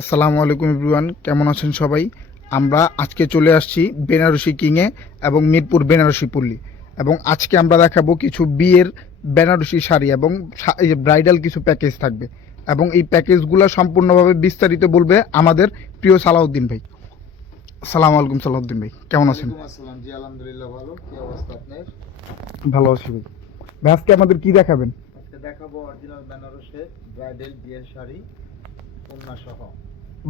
আসসালামু আলাইকুম এভরিওয়ান, কেমন আছেন সবাই? আমরা আজকে চলে আসছি বেনারসি কিংয়ে এবং মিরপুর বেনারসি পল্লী। এবং আজকে আমরা দেখাবো কিছু বিয়ের বেনারসি শাড়ি এবং ব্রাইডাল কিছু প্যাকেজ থাকবে। এবং এই প্যাকেজগুলো সম্পূর্ণভাবে বিস্তারিত বলবে আমাদের প্রিয় সালাউদ্দিন ভাই। আসসালামু আলাইকুম সালাউদ্দিন ভাই, কেমন আছেন? আসসালাম জি, আলহামদুলিল্লাহ ভালো। কি অবস্থা আপনার? ভালো আছি ভাই। ভাই আজকে আমাদের কি দেখাবেন? আজকে দেখাবো অরিজিনাল বেনারসের ব্রাইডাল বিয়ের শাড়ি কন্যা সহ।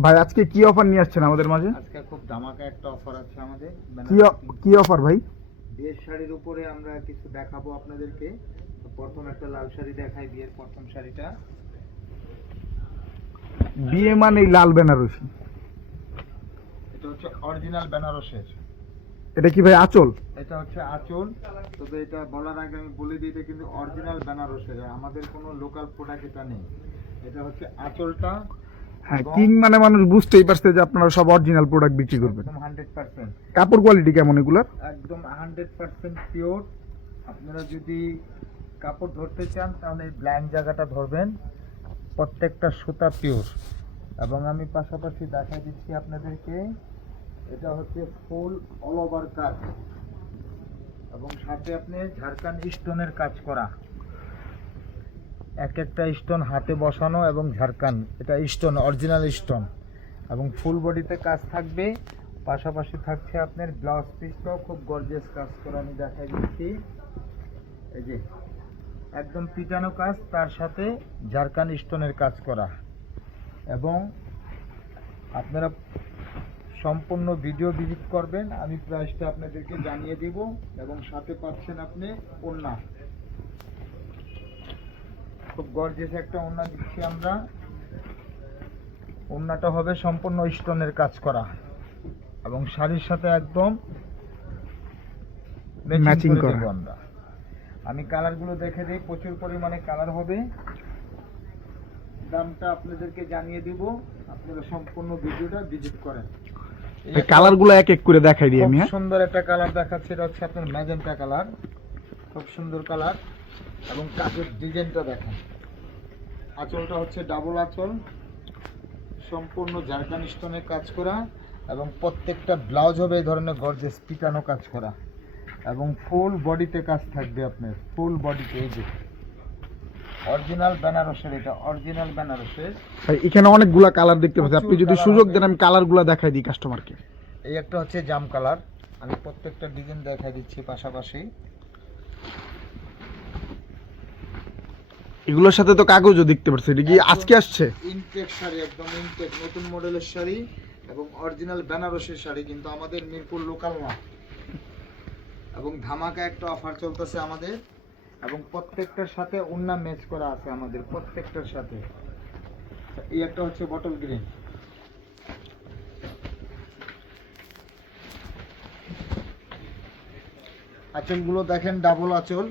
ভাই আজকে কি অফার নিয়ে আসছেন আমাদের মাঝে? আজকে খুব ধামাকা একটা অফার আছে আমাদের কি অফার ভাই? বিয়ের শাড়ির উপরে আমরা কিছু দেখাবো আপনাদেরকে। তো প্রথম একটা লাল শাড়ি দেখাই, বিয়ের প্রথম শাড়িটা। বিয়ে মানে লাল বেনারসি? এটা হচ্ছে অরিজিনাল বেনারসের। এটা কি ভাই আঁচল? এটা হচ্ছে আঁচল। তবে এটা বলার আগে আমি বলে দিই, এটা কিন্তু অরিজিনাল বেনারসের, আমাদের কোনো লোকাল প্রোডাক্ট এটা নেই। এটা হচ্ছে আঁচলটা। হ্যাঁ, কিং মানে মানুষ বুঝতেই পারছে যে আপনারা সব অরিজিনাল প্রোডাক্ট বিক্রি করবেন। একদম 100%। কাপড় কোয়ালিটি কেমন এগুলার? একদম 100% পিওর। আপনারা যদি কাপড় ধরতে চান তাহলে এই ব্ল্যাঙ্ক জায়গাটা ধরবেন। প্রত্যেকটা সুতা পিওর। এবং আমি পাশাপাশি দেখাই দিচ্ছি আপনাদেরকে, এটা হচ্ছে ফুল অল ওভার কাজ এবং সাথে আপনি ঝাড়খান্ড স্টোনের কাজ করা। এক একটা স্টোন হাতে বসানো এবং ঝাড়খান্ড, এটা স্টোন, অরিজিনাল স্টোন এবং ফুল বডিতে কাজ থাকবে। পাশাপাশি থাকছে আপনার ব্লাউজ পিসটাও খুব গর্জিয়াস কাজ করা, আমি দেখাই দিচ্ছি। এই যে একদম পিটানো কাজ, তার সাথে ঝাড়খান্ড স্টোনের কাজ করা। এবং আপনারা সম্পূর্ণ ভিডিও ভিজিট করবেন, আমি প্রাইসটা আপনাদেরকে জানিয়ে দেব। এবং সাথে পাচ্ছেন আপনি ওড়না, খুব গর্জিয়াস একটা ওড়না দিচ্ছি আমরা। ওড়নাটা হবে সম্পূর্ণ স্টোনের কাজ করা এবং শাড়ির সাথে একদম ম্যাচিং করে দেব আমরা। আমি কালারগুলো দেখে দিই, প্রচুর পরিমাণে কালার হবে। দামটা আপনাদেরকে জানিয়ে দিব, আপনারা সম্পূর্ণ ভিডিওটা ভিজিট করেন। এই কালারগুলো এক এক করে দেখাই দিই আমি। খুব সুন্দর একটা কালার দেখাচ্ছি, এটা হচ্ছে আপনার ম্যাজেন্টা কালার, খুব সুন্দর কালার। এবং কাজের ডিজাইনটা দেখেন। আঁচলটা হচ্ছে ডাবল আঁচল, সম্পূর্ণ ঝাড়খান্ড স্টোনের কাজ করা এবং প্রত্যেকটা ব্লাউজ হবে এই ধরনের গর্জিয়াস পিটানো কাজ করা এবং ফুল বডিতে কাজ থাকবে আপনার, ফুল বডিতে। এই যে অরিজিনাল বেনারসের, এটা অরিজিনাল বেনারসের। এখানে অনেকগুলা কালার দেখতে পাচ্ছি, আপনি যদি সুযোগ দেন আমি কালারগুলো দেখাই দিই কাস্টমারকে। এই একটা হচ্ছে জাম কালার, আমি প্রত্যেকটা ডিজাইন দেখাই দিচ্ছি পাশাপাশি। এগুলোর সাথে তো কাগজও দেখতে পাচ্ছি, এটা কি আজকে আসছে? ইনটেক শাড়ি, একদম ইনটেক নতুন মডেলের শাড়ি এবং অরিজিনাল বেনারসের শাড়ি, কিন্তু আমাদের মিরপুর লোকাল না। এবং ধামাকা একটা অফার চলতেছে আমাদের এবং প্রত্যেকটার সাথে ওড়না ম্যাচ করা আছে আমাদের প্রত্যেকটার সাথে। এই একটা হচ্ছে বটল গ্রিন, আঁচলগুলো দেখেন ডাবল আঁচল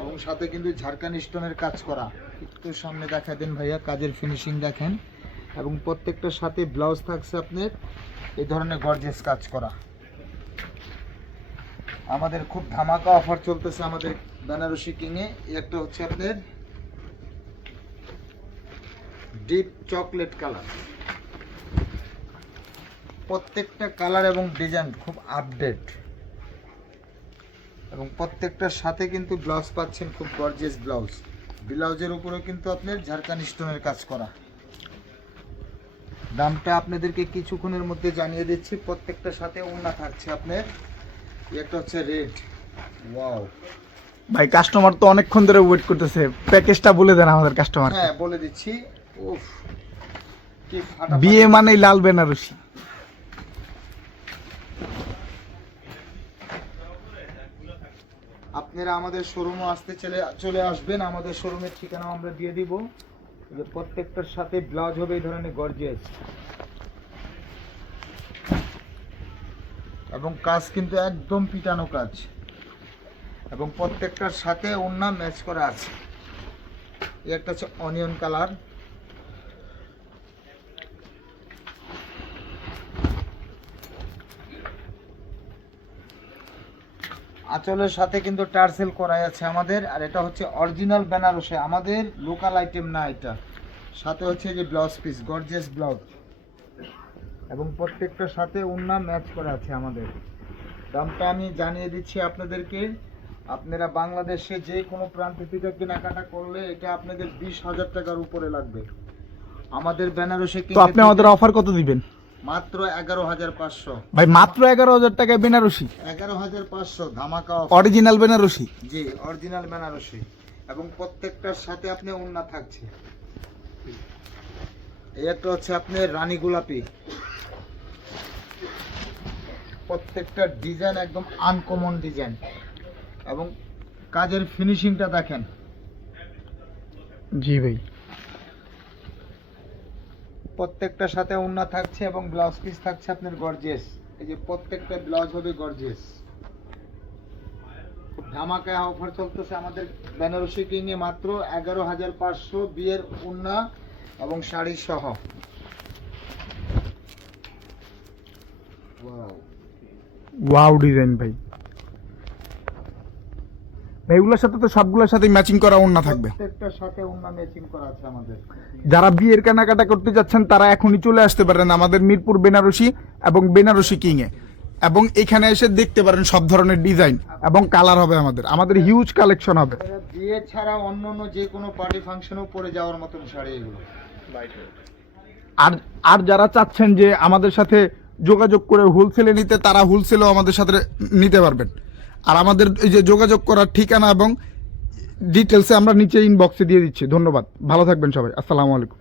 এবং সাথে কিন্তু ঝাড়খান্ড স্টোনের কাজ করা। একটু সামনে দেখা দেন ভাইয়া, কাজের ফিনিশিং দেখেন। এবং প্রত্যেকটার সাথে ব্লাউজ থাকছে আপনার এই ধরনের গর্জিয়াস কাজ করা। আমাদের খুব ধামাকা অফার চলতেছে আমাদের বেনারসি কিংয়ে। একটা হচ্ছে আপনার ডিপ চকলেট কালার, প্রত্যেকটা কালার এবং ডিজাইন খুব আপডেট এবং প্রত্যেকটার সাথে কিন্তু ব্লাউজ পাচ্ছেন, খুব গর্জিয়াস ব্লাউজ। ব্লাউজের উপরেও কিন্তু আপনার ঝাড়খান্ড স্টোনের কাজ করা। দামটা আপনাদেরকে কিছুক্ষণের মধ্যে জানিয়ে দিচ্ছি। প্রত্যেকটার সাথে ওড়না থাকছে আপনার। একটা হচ্ছে রেড, ওয়াও ভাই কাস্টমার তো অনেকক্ষণ ধরে ওয়েট করতেছে, প্যাকেজটা বলে দেন আমাদের কাস্টমার। হ্যাঁ বলে দিচ্ছি। উফ, কি ফাটাফাটি। বিয়ে মানে লাল বেনারসি। আপনারা আমাদের শোরুমে আসতে চলে আসবেন, আমাদের শোরুমের ঠিকানা আমরা দিয়ে দিব। যে প্রত্যেকটার সাথে ব্লাউজ হবে এই ধরনের গর্জিয়াস এবং কাজ কিন্তু একদম পিটানো কাজ এবং প্রত্যেকটার সাথে ওড়না ম্যাচ করা আছে। এই একটা হচ্ছে অনিয়ন কালার, আঁচলের সাথে কিন্তু টার্সেল করাই আছে আমাদের। আর এটা হচ্ছে অরিজিনাল বেনারসে, আমাদের লোকাল আইটেম না এটা। সাথে হচ্ছে যে ব্লাউজ পিস, গর্জিয়াস ব্লাউজ, এবং প্রত্যেকটার সাথে ওড়না ম্যাচ করা আছে আমাদের। দামটা আমি জানিয়ে দিচ্ছি আপনাদেরকে। আপনারা বাংলাদেশে যে কোনো প্রান্ত থেকে কেনাকাটা করলে এটা আপনাদের 20,000 টাকার উপরে লাগবে। আমাদের বেনারসি তো আপনি আমাদের অফার কত দিবেন? মাত্র 11,500 ভাই, মাত্র 11,000 টাকায় বেনারসি, 11,500 ধামাকা offer। অরিজিনাল বেনারসি। জি, অরিজিনাল বেনারসি এবং প্রত্যেকটার সাথে আপনি ওড়না থাকছে। এই একটা হচ্ছে আপনার রানী গোলাপি, প্রত্যেকটা ডিজাইন একদম আনকমন ডিজাইন এবং কাজের ফিনিশিংটা দেখেন। জি ভাই, প্রত্যেকটার সাথে ওড়না থাকছে এবং ব্লাউজ পিস থাকছে আপনার গর্জিয়াস। এই যে প্রত্যেকটা ব্লাউজ হবে গর্জিয়াস। ধামাকা অফার চলতেছে আমাদের বেনারসি কিং এ, মাত্র 11,500 বিয়ের ওড়না এবং শাড়ি সহ। ওয়াও ডিজাইন ভাই। এগুলোর সাথে তো সবগুলোর সাথে ম্যাচিং করা ওড়না থাকবে। প্রত্যেকটার সাথে ওড়না ম্যাচিং করা আছে আমাদের। যারা বিয়ের কেনাকাটা করতে যাচ্ছেন তারা এখনই চলে আসতে পারেন আমাদের মিরপুর বেনারসি এবং বেনারসি কিং এ, এবং এখানে এসে দেখতে পারেন সব ধরনের ডিজাইন এবং কালার হবে। আমাদের হিউজ কালেকশন হবে। বিয়ে ছাড়া অন্য অন্য যে কোনো পার্টি ফাংশনেও পরে যাওয়ার মতন শাড়ি এগুলো। আর যারা চাচ্ছেন যে আমাদের সাথে যোগাযোগ করে হোলসেলে নিতে, তারা হোলসেলও আমাদের সাথে নিতে পারবেন। আর আমাদের এই যে যোগাযোগ করার ঠিকানা এবং ডিটেলসে আমরা নিচে ইনবক্সে দিয়ে দিচ্ছি। ধন্যবাদ, ভালো থাকবেন সবাই, আসসালামু আলাইকুম।